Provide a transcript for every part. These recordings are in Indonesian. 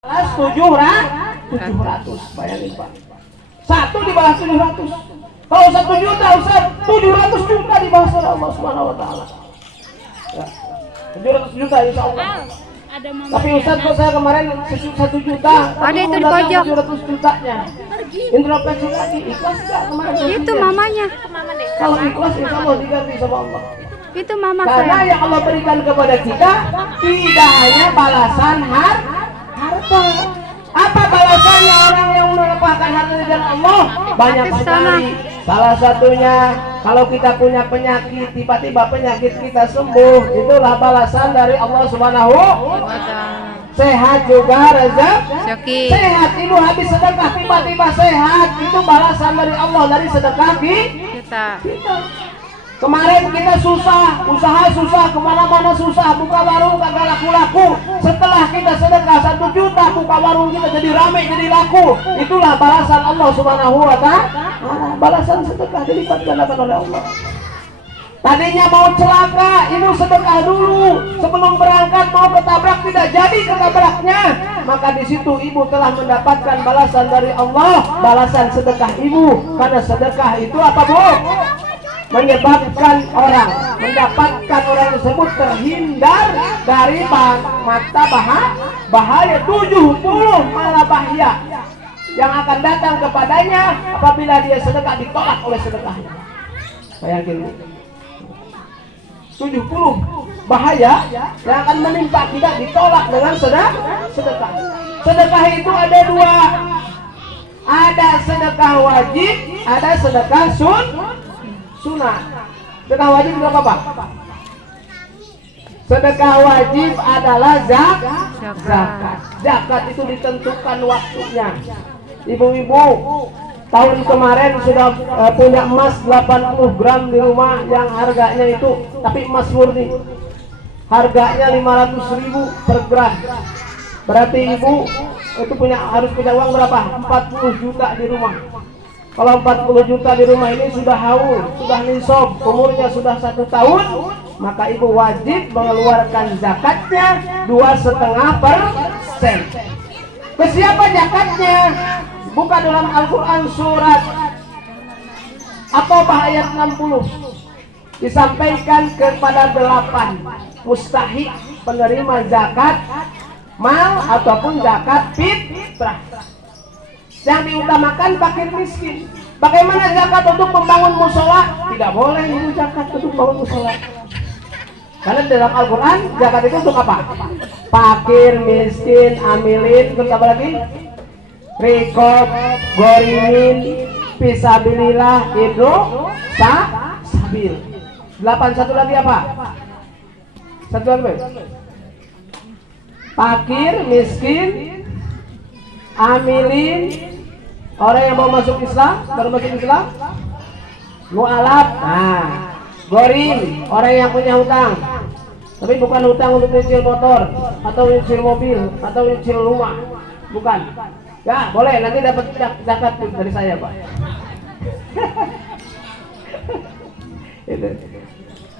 700, bayangin Pak. Satu dibalas 700. Kalau 1 juta Ustaz, 700 juta dibalas oleh Allah Subhanahu wa taala. Ya. 700 juta insya Allah. Tapi Ustaz kok saya kemarin 1 juta. Ada itu di pojok. 700 jutanya. Introspeksi lagi, ikhlas enggak kemarin? Itu mamanya. Kalau ikhlas insya Allah diganti sama Allah. Itu mama Karena saya. yang Allah berikan kepada kita tidak hanya balasan harta. Apa balasannya orang yang menempatkan harta di jalan Allah? Banyak sekali. Salah satunya kalau kita punya penyakit, tiba-tiba penyakit kita sembuh, itulah balasan dari Allah Subhanahu. Sehat juga rezeki. Sehat, ibu habis sedekah tiba-tiba sehat, itu balasan dari Allah dari sedekah kita. Kemarin kita susah, usaha susah, kemana-mana susah, buka warung kagak laku-laku. Setelah kita sedekah 1 juta, buka warung kita jadi rame, jadi laku. Itulah balasan Allah Subhanahu wa ta'ala. Balasan sedekah dilipat gandakan oleh Allah. Tadinya mau celaka, ibu sedekah dulu. Sebelum berangkat mau ketabrak, tidak jadi ketabraknya. Maka di situ ibu telah mendapatkan balasan dari Allah, balasan sedekah ibu. Karena sedekah itu apa, Bu? Menyebabkan orang, mendapatkan orang tersebut terhindar dari mata bahaya 70 malah bahaya yang akan datang kepadanya apabila dia sedekah ditolak oleh sedekahnya. Bayangin 70 bahaya yang akan menimpa kita ditolak dengan sedekah. Sedekah itu ada 2. Ada sedekah wajib, ada sedekah sunat. Sedekah wajib itu apa? Sedekah wajib adalah zakat. Zakat itu ditentukan waktunya. Ibu-ibu, tahun kemarin sudah punya emas 80 gram di rumah yang harganya itu, tapi emas murni. Harganya 500.000 per gram. Berarti ibu itu harus punya uang berapa? 40 juta di rumah. Kalau 40 juta di rumah ini sudah haul, sudah nisab, umurnya sudah 1 tahun, maka ibu wajib mengeluarkan zakatnya 2,5%. Ke siapa zakatnya? Buka dalam Al-Quran surat At-Taubah ayat 60. Disampaikan kepada 8 mustahik penerima zakat mal ataupun zakat fitrah. Yang diutamakan fakir miskin. Bagaimana zakat untuk membangun musola? Tidak boleh itu zakat untuk membangun musola. Karena dalam Al-Quran zakat itu untuk apa? Fakir, miskin, amilin, terus apa lagi? Rikob, gorimin, fisabilillah, ibnu sabil. 81 lagi apa? Satu lagi. Fakir, miskin, amilin, orang yang mau masuk Islam, baru masuk Islam, mu'alaf, gorim, orang yang punya hutang, tapi bukan hutang untuk nyicil motor, atau nyicil mobil, atau nyicil rumah, bukan. Ya boleh, nanti dapat zakat dari saya Pak.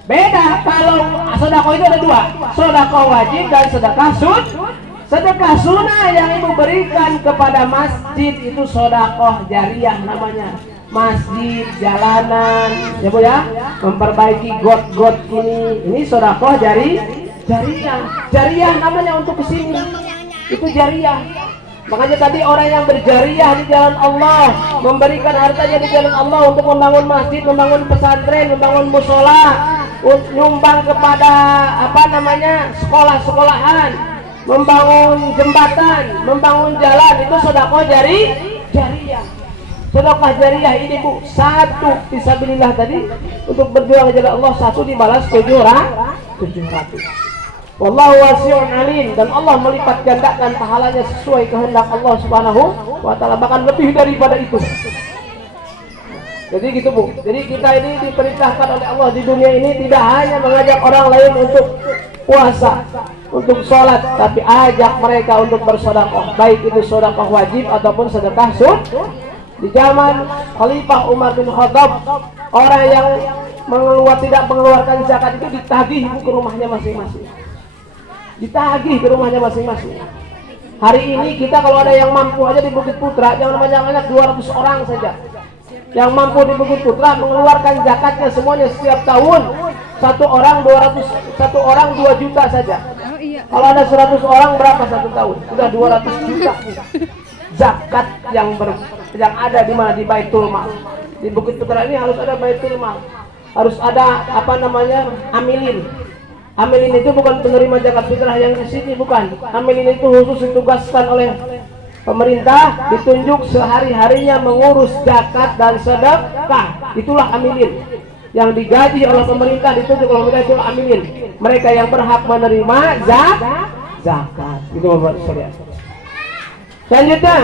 Beda, kalau sedekah itu ada 2, sedekah wajib dan sedekah sunat. Sedekah sunnah yang ibu berikan kepada masjid itu sedekah jariah namanya. Masjid, jalanan, ya Bu ya, memperbaiki got-got ini sedekah jariah. Jariah namanya untuk kesini. Itu jariah. Makanya tadi orang yang berjariah di jalan Allah, memberikan hartanya di jalan Allah untuk membangun masjid, membangun pesantren, membangun musola, nyumbang kepada sekolah-sekolahan, membangun jembatan, membangun jalan, itu sedekah jariah. Sedekah jariah ini Bu, 1 fisabilillah tadi untuk berjuang di jalan Allah, 1 dibalas 700. Wallahu wasi'un alim, dan Allah melipat gandakan pahalanya sesuai kehendak Allah Subhanahu wa ta'ala, bahkan lebih daripada itu. Jadi gitu Bu. Jadi kita ini diperintahkan oleh Allah di dunia ini tidak hanya mengajak orang lain untuk puasa, untuk sholat, tapi ajak mereka untuk bersedekah, baik itu sedekah wajib ataupun sedekah sunat. Di zaman Khalifah Umar bin Khattab, orang yang tidak mengeluarkan zakat itu ditagih ke rumahnya masing-masing. Ditagih ke rumahnya masing-masing. Hari ini kita kalau ada yang mampu aja di Bukit Putra, jangan banyak-banyak 200 orang saja. Yang mampu di Bukit Putra mengeluarkan zakatnya semuanya setiap tahun. Satu orang 2 juta saja. Kalau ada 100 orang berapa satu tahun? Sudah 200 juta. Zakat yang ada di mana? Di Baitul Mal. Di Bukit Putra ini harus ada Baitul Mal. Harus ada amilin. Amilin itu bukan penerima zakat fitrah yang di sini, bukan. Amilin itu khusus ditugaskan oleh pemerintah, ditunjuk sehari-harinya mengurus zakat dan sedekah. Itulah amilin. Yang digaji oleh pemerintah, ditunjuk oleh pemerintah, itulah amilin. Mereka yang berhak menerima zakat. Itu Bapak sekalian. Selanjutnya,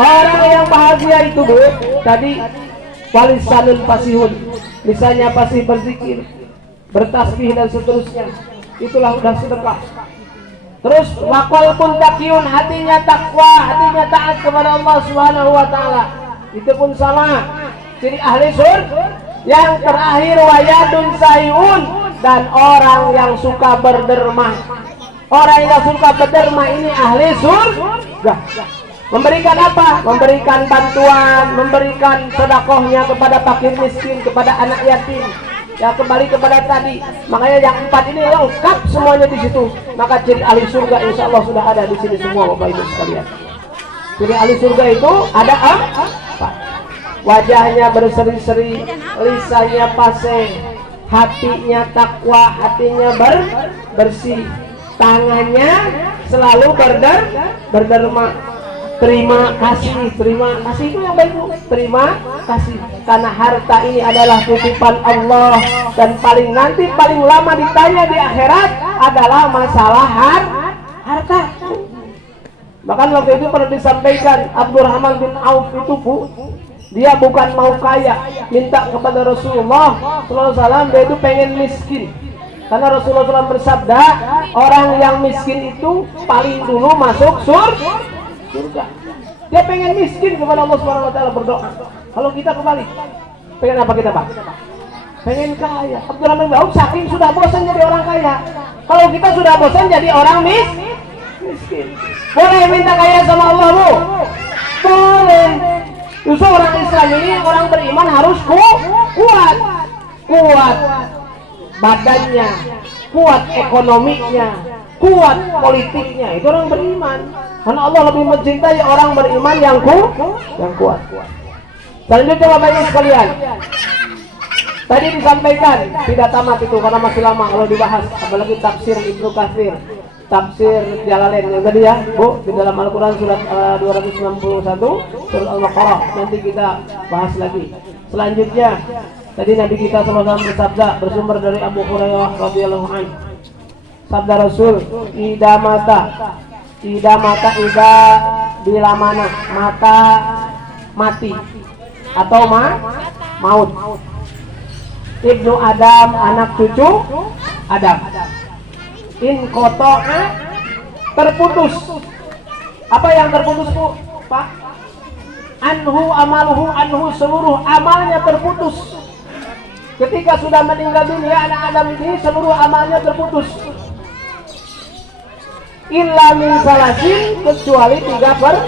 orang yang bahagia itu, Bu, tadi walisanun fasihun, misalnya fasih berzikir, bertasbih dan seterusnya, itulah udah sedekah. Terus wakal pun takyun, hatinya takwa, hatinya taat kepada Allah Subhanahu wa taala, itu pun sama. Jadi ahli surga. Yang terakhir wayadun sayun, dan orang yang suka berderma. Orang yang suka berderma ini ahli surga. Memberikan apa? Memberikan bantuan, memberikan sedekahnya kepada fakir miskin, kepada anak yatim. Ya, kembali kepada tadi. Makanya yang 4 ini lengkap semuanya di situ. Maka ciri ahli surga insya Allah sudah ada di sini semua, Bapak Ibu sekalian. Ciri ahli surga itu ada apa? Wajahnya berseri-seri, lisannya paseh, hatinya takwa, hatinya bersih, tangannya selalu berderma. Terima kasih itu yang baik, Bu. Terima kasih karena harta ini adalah titipan Allah, dan paling lama ditanya di akhirat adalah masalah harta. Bahkan waktu itu pernah disampaikan Abdurrahman bin Auf itu, Bu, dia bukan mau kaya, minta kepada Rasulullah SAW, dia itu pengen miskin. Karena Rasulullah SAW bersabda, orang yang miskin itu paling dulu masuk surga. Dia pengen miskin kepada Allah Subhanahu wa taala, berdoa. Kalau kita kembali, pengen apa kita, Pak? Pengen kaya. Abdurrahman bin Auf saking sudah bosan jadi orang kaya. Kalau kita sudah bosan jadi orang miskin. Boleh minta kaya sama Allah, Bu? Boleh. Justru orang Islam ini, orang beriman harus kuat badannya, kuat ekonominya, kuat politiknya. Itu orang beriman. Karena Allah lebih mencintai orang beriman yang kuat. Selanjutnya Bapak Ibu sekalian, tadi disampaikan tidak tamat itu karena masih lama kalau dibahas, apalagi tafsir Ibnu Katsir, tafsir Jalalain yang tadi ya, Bu, di dalam Al-Qur'an surat 261, surat Al-Baqarah, nanti kita bahas lagi. Selanjutnya, tadi Nabi kita SAW bersabda, bersumber dari Abu Hurairah radhiyallahu anhu. Sabda Rasul, ida ida bila mana mata mati atau maut. Ibnu Adam, anak cucu Adam. In koto'a, terputus. Apa yang terputus, Bu? Pak? Anhu amaluhu, anhu seluruh amalnya terputus. Ketika sudah meninggal dunia anak Adam ini, seluruh amalnya terputus. Illa min salasin, kecuali 3 perkara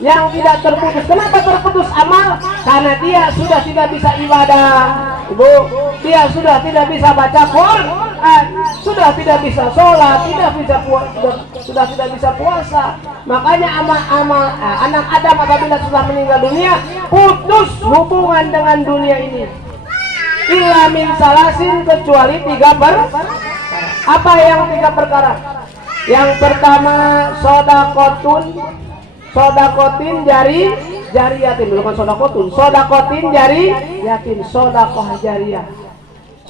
yang tidak terputus. Kenapa terputus amal? Karena dia sudah tidak bisa ibadah, Ibu. Dia sudah tidak bisa baca Quran, sudah tidak bisa sholat, sudah tidak bisa puasa. Makanya anak Adam apabila sudah meninggal dunia, putus hubungan dengan dunia ini. Illa min salasin, kecuali 3 perkara. Apa yang 3 perkara? Yang pertama, sodakotin jariyatin, bukan sodakotin jariyatin, sodakoh jariyah.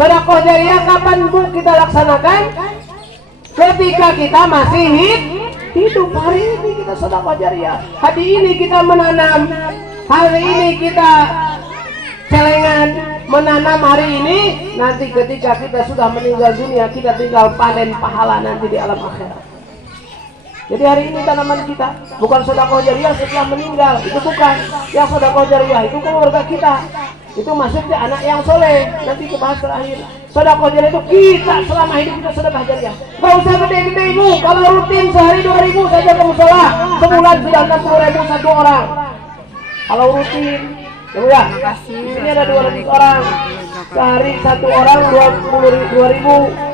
Sodakoh jariyah kapan, Bu, kita laksanakan? Ketika kita masih hidup. Hari ini kita sodakoh jariyah, hari ini kita menanam, hari ini kita celengan menanam, hari ini, nanti ketika kita sudah meninggal dunia, kita tinggal panen pahala nanti di alam akhirat. Jadi hari ini tanaman kita bukan sedekah jariyah setelah meninggal, itu bukan. Yang sedekah jariyah itu keluarga kita. Itu maksudnya anak yang soleh. Nanti ke bahas terakhir. Sedekah jariah itu kita selama hidup kita sedekah jariah. Gak usah gede-gedemu. Kalau rutin sehari 2.000 saja ke musola, sebulan sudah 60.000 satu orang. Kalau rutin, ya, di sini ada 200 orang. Sehari satu orang 22.000.